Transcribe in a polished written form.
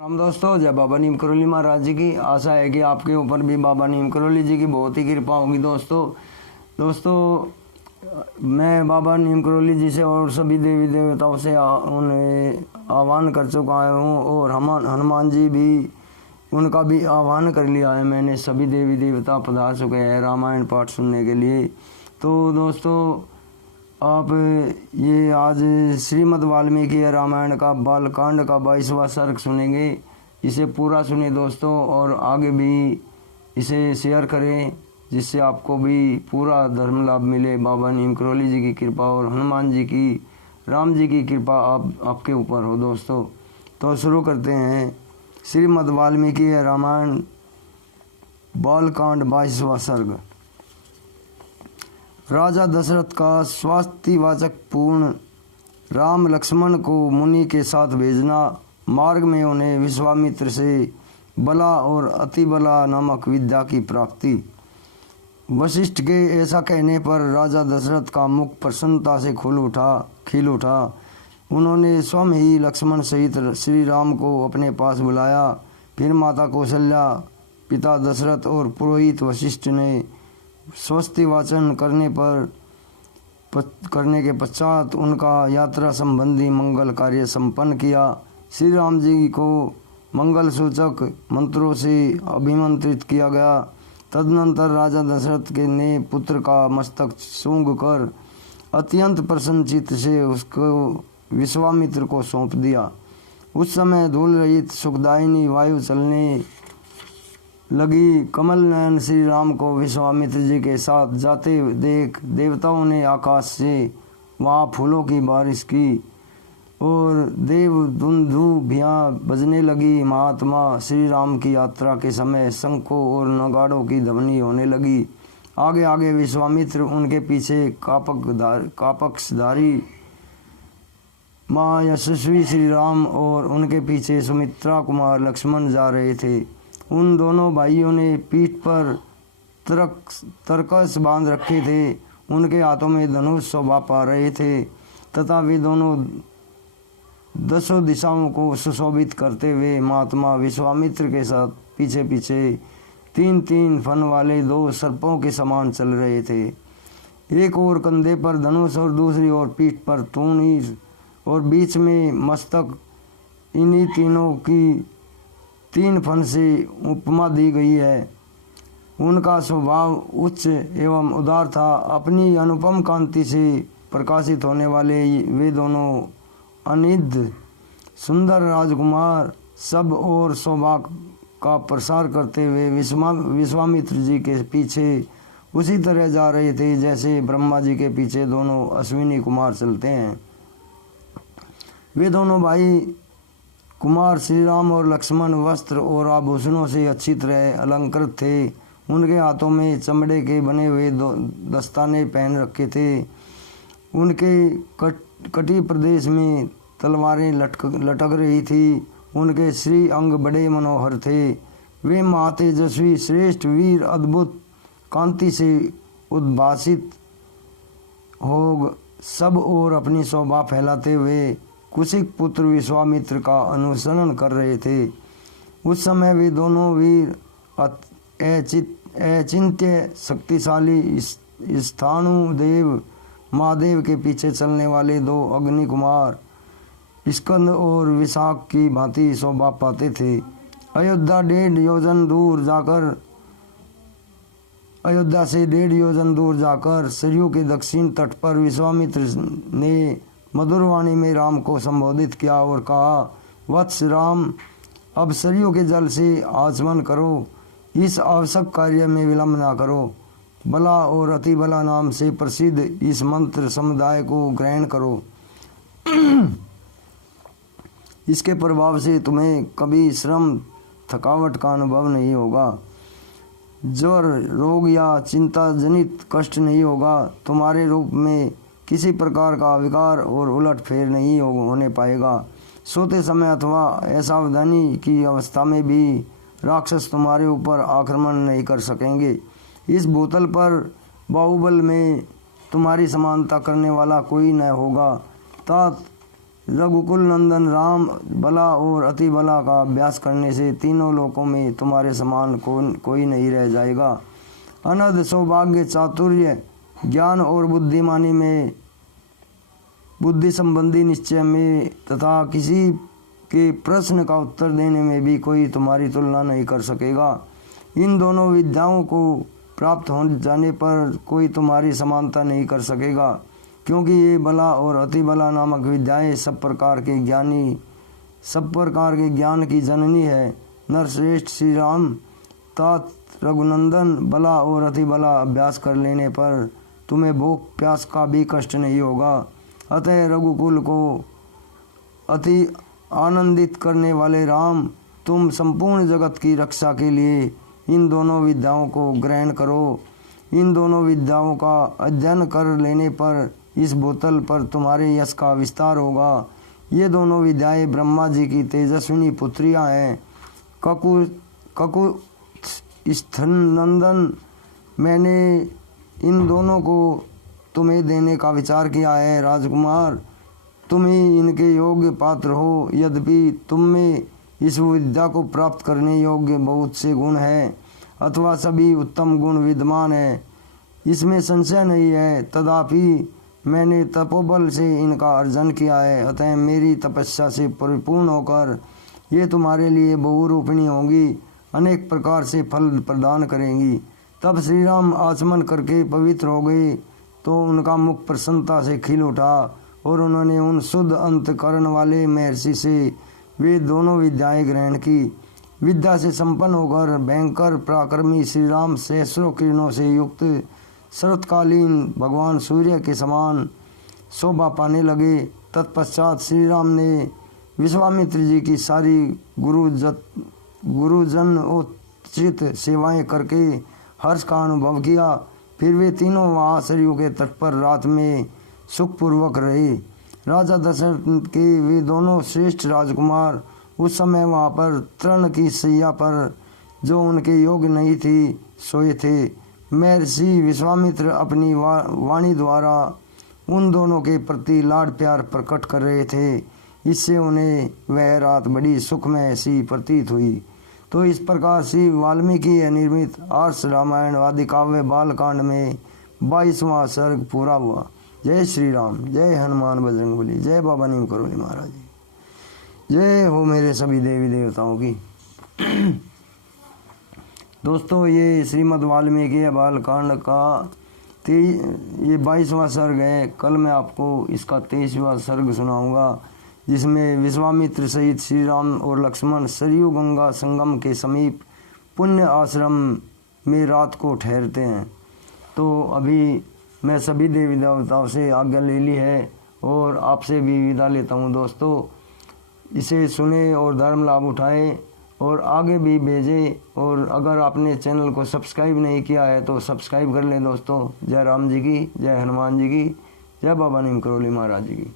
हम दोस्तों, जय बाबा नीम करोली महाराज जी की। आशा है कि आपके ऊपर भी बाबा नीम करोली जी की बहुत ही कृपा होगी। दोस्तों मैं बाबा नीम करोली जी से और सभी देवी देवताओं से उन्हें आह्वान कर चुका हूँ और हनुमान जी भी उनका भी आह्वान कर लिया है। मैंने सभी देवी देवता पधार चुके हैं रामायण पाठ सुनने के लिए। तो दोस्तों आप ये आज श्रीमद् वाल्मीकि रामायण का बालकांड का 22वां सर्ग सुनेंगे। इसे पूरा सुने दोस्तों और आगे भी इसे शेयर करें, जिससे आपको भी पूरा धर्म लाभ मिले। बाबा नीम करोली जी की कृपा और हनुमान जी की, राम जी की कृपा आपके ऊपर हो दोस्तों। तो शुरू करते हैं श्रीमद् वाल्मीकि रामायण बालकांड 22वां सर्ग। राजा दशरथ का स्वास्तिवाचक पूर्ण राम लक्ष्मण को मुनि के साथ भेजना। मार्ग में उन्हें विश्वामित्र से बला और अतिबला नामक विद्या की प्राप्ति। वशिष्ठ के ऐसा कहने पर राजा दशरथ का मुख प्रसन्नता से खिल उठा। उन्होंने स्वयं ही लक्ष्मण सहित श्री राम को अपने पास बुलाया। फिर माता कौशल्या, पिता दशरथ और पुरोहित वशिष्ठ ने स्वस्ति वाचन करने के पश्चात उनका यात्रा संबंधी मंगल कार्य संपन्न किया। श्री राम जी को मंगल सूचक मंत्रों से अभिमंत्रित किया गया। तदनंतर राजा दशरथ के ने पुत्र का मस्तक सूंघ कर अत्यंत प्रसन्न चित्त से उसको विश्वामित्र को सौंप दिया। उस समय धूल रहित सुखदायिनी वायु चलने लगी। कमल नयन श्री राम को विश्वामित्र जी के साथ जाते देख देवताओं ने आकाश से वहाँ फूलों की बारिश की और देव दुंदुभियाँ बजने लगी। महात्मा श्री राम की यात्रा के समय शंखों और नगाड़ों की ध्वनि होने लगी। आगे आगे विश्वामित्र, उनके पीछे कापक्षधारी महायशस्वी श्री राम और उनके पीछे सुमित्रा कुमार लक्ष्मण जा रहे थे। उन दोनों भाइयों ने पीठ पर तरकस बांध रखे थे। उनके हाथों में धनुष शोभा पा रहे थे तथा वे दोनों दसों दिशाओं को सुशोभित करते हुए महात्मा विश्वामित्र के साथ पीछे पीछे 3-3 फन वाले 2 सर्पों के समान चल रहे थे। एक ओर कंधे पर धनुष और दूसरी ओर पीठ पर तूणीर और बीच में मस्तक। इन्हीं तीनों की 3 फन से उपमा दी गई है। उनका स्वभाव उच्च एवं उदार था। अपनी अनुपम कांति से प्रकाशित होने वाले वे दोनों अनिद्य सुंदर राजकुमार सब और शोभा का प्रसार करते हुए विश्वामित्र जी के पीछे उसी तरह जा रहे थे जैसे ब्रह्मा जी के पीछे दोनों अश्विनी कुमार चलते हैं। वे दोनों भाई कुमार श्री राम और लक्ष्मण वस्त्र और आभूषणों से अच्छी तरह अलंकृत थे। उनके हाथों में चमड़े के बने हुए दस्ताने पहन रखे थे। उनके कटी प्रदेश में तलवारें लटक रही थी। उनके श्री अंग बड़े मनोहर थे। वे महातेजस्वी श्रेष्ठ वीर अद्भुत कांति से उद्भासित हो सब और अपनी शोभा फैलाते हुए कुशिक पुत्र विश्वामित्र का अनुसरण कर रहे थे। उस समय वे दोनों वीर अचिंत्य शक्तिशाली स्थाणु देव महादेव के पीछे चलने वाले 2 अग्नि कुमार स्कंद और विशाख की भांति शोभा पाते थे। अयोध्या से 1.5 योजन दूर जाकर सरयू के दक्षिण तट पर विश्वामित्र ने मधुर वाणी में राम को संबोधित किया और कहा, वत्स राम, अब सरयू के जल से आचमन करो। इस आवश्यक कार्य में विलंब ना करो। बला और अतिबला नाम से प्रसिद्ध इस मंत्र समुदाय को ग्रहण करो। इसके प्रभाव से तुम्हें कभी श्रम थकावट का अनुभव नहीं होगा। ज्वर, रोग या चिंता जनित कष्ट नहीं होगा। तुम्हारे रूप में किसी प्रकार का विकार और उलट फेर नहीं होने पाएगा। सोते समय अथवा असावधानी की अवस्था में भी राक्षस तुम्हारे ऊपर आक्रमण नहीं कर सकेंगे। इस भूतल पर बाहुबल में तुम्हारी समानता करने वाला कोई न होगा। तात रघुकुल नंदन राम, बला और अति बला का अभ्यास करने से तीनों लोकों में तुम्हारे समान कोई नहीं रह जाएगा। अनंत सौभाग्य, चातुर्य, ज्ञान और बुद्धिमानी में, बुद्धि संबंधी निश्चय में तथा किसी के प्रश्न का उत्तर देने में भी कोई तुम्हारी तुलना नहीं कर सकेगा। इन दोनों विद्याओं को प्राप्त हो जाने पर कोई तुम्हारी समानता नहीं कर सकेगा, क्योंकि ये बला और अति बला नामक विद्याएं सब प्रकार के ज्ञान की जननी है। नरश्रेष्ठ श्री राम तात रघुनंदन, बला और अति बला अभ्यास कर लेने पर तुम्हें भूख प्यास का भी कष्ट नहीं होगा। अतः रघुकुल को अति आनंदित करने वाले राम, तुम संपूर्ण जगत की रक्षा के लिए इन दोनों विद्याओं को ग्रहण करो। इन दोनों विद्याओं का अध्ययन कर लेने पर इस भूतल पर तुम्हारे यश का विस्तार होगा। ये दोनों विद्याएं ब्रह्मा जी की तेजस्विनी पुत्रियां हैं। ककु स्थनंदन, मैंने इन दोनों को तुम्हें देने का विचार किया है। राजकुमार, तुम ही इनके योग्य पात्र हो। यद्यपि तुम में इस विद्या को प्राप्त करने योग्य बहुत से गुण हैं, अथवा सभी उत्तम गुण विद्यमान है, इसमें संशय नहीं है। तथापि मैंने तपोबल से इनका अर्जन किया है। अतः मेरी तपस्या से परिपूर्ण होकर ये तुम्हारे लिए बहुरूपिणी होंगी, अनेक प्रकार से फल प्रदान करेंगी। तब श्री राम आचमन करके पवित्र हो गए तो उनका मुख प्रसन्नता से खिल उठा और उन्होंने उन शुद्ध अंतकरण वाले महर्षि से वे दोनों विद्याएं ग्रहण की। विद्या से संपन्न होकर भयंकर पराक्रमी श्री राम सहस्रों किरणों से युक्त शरतकालीन भगवान सूर्य के समान शोभा पाने लगे। तत्पश्चात श्री राम ने विश्वामित्र जी की सारी गुरुजन उचित सेवाएं करके हर्ष का अनुभव किया। फिर वे तीनों वहाँ सरयू के तट पर रात में सुखपूर्वक रहे। राजा दशरथ के वे दोनों श्रेष्ठ राजकुमार उस समय वहाँ पर तृण की सैया पर, जो उनके योग्य नहीं थी, सोए थे। महर्षि विश्वामित्र अपनी वाणी द्वारा उन दोनों के प्रति लाड प्यार प्रकट कर रहे थे। इससे उन्हें वह रात बड़ी सुखमय सी प्रतीत हुई। तो इस प्रकार श्री वाल्मीकि निर्मित आर्ष रामायण आदि काव्य बालकांड में 22वां सर्ग पूरा हुआ। जय श्री राम, जय हनुमान बजरंगबली, जय बाबा नीम करोली महाराज जी, जय हो मेरे सभी देवी देवताओं की। दोस्तों, ये श्रीमद् वाल्मीकि बालकांड का ये 22वां सर्ग है। कल मैं आपको इसका 23वां सर्ग सुनाऊंगा, जिसमें विश्वामित्र सहित श्री राम और लक्ष्मण सरयू गंगा संगम के समीप पुण्य आश्रम में रात को ठहरते हैं। तो अभी मैं सभी देवी देवताओं से आज्ञा ले ली है और आपसे भी विदा लेता हूँ। दोस्तों, इसे सुने और धर्म लाभ उठाएं और आगे भी भेजें। और अगर आपने चैनल को सब्सक्राइब नहीं किया है तो सब्सक्राइब कर लें। दोस्तों, जय राम जी की, जय हनुमान जी की, जय बाबा नीम करोली महाराज जी की।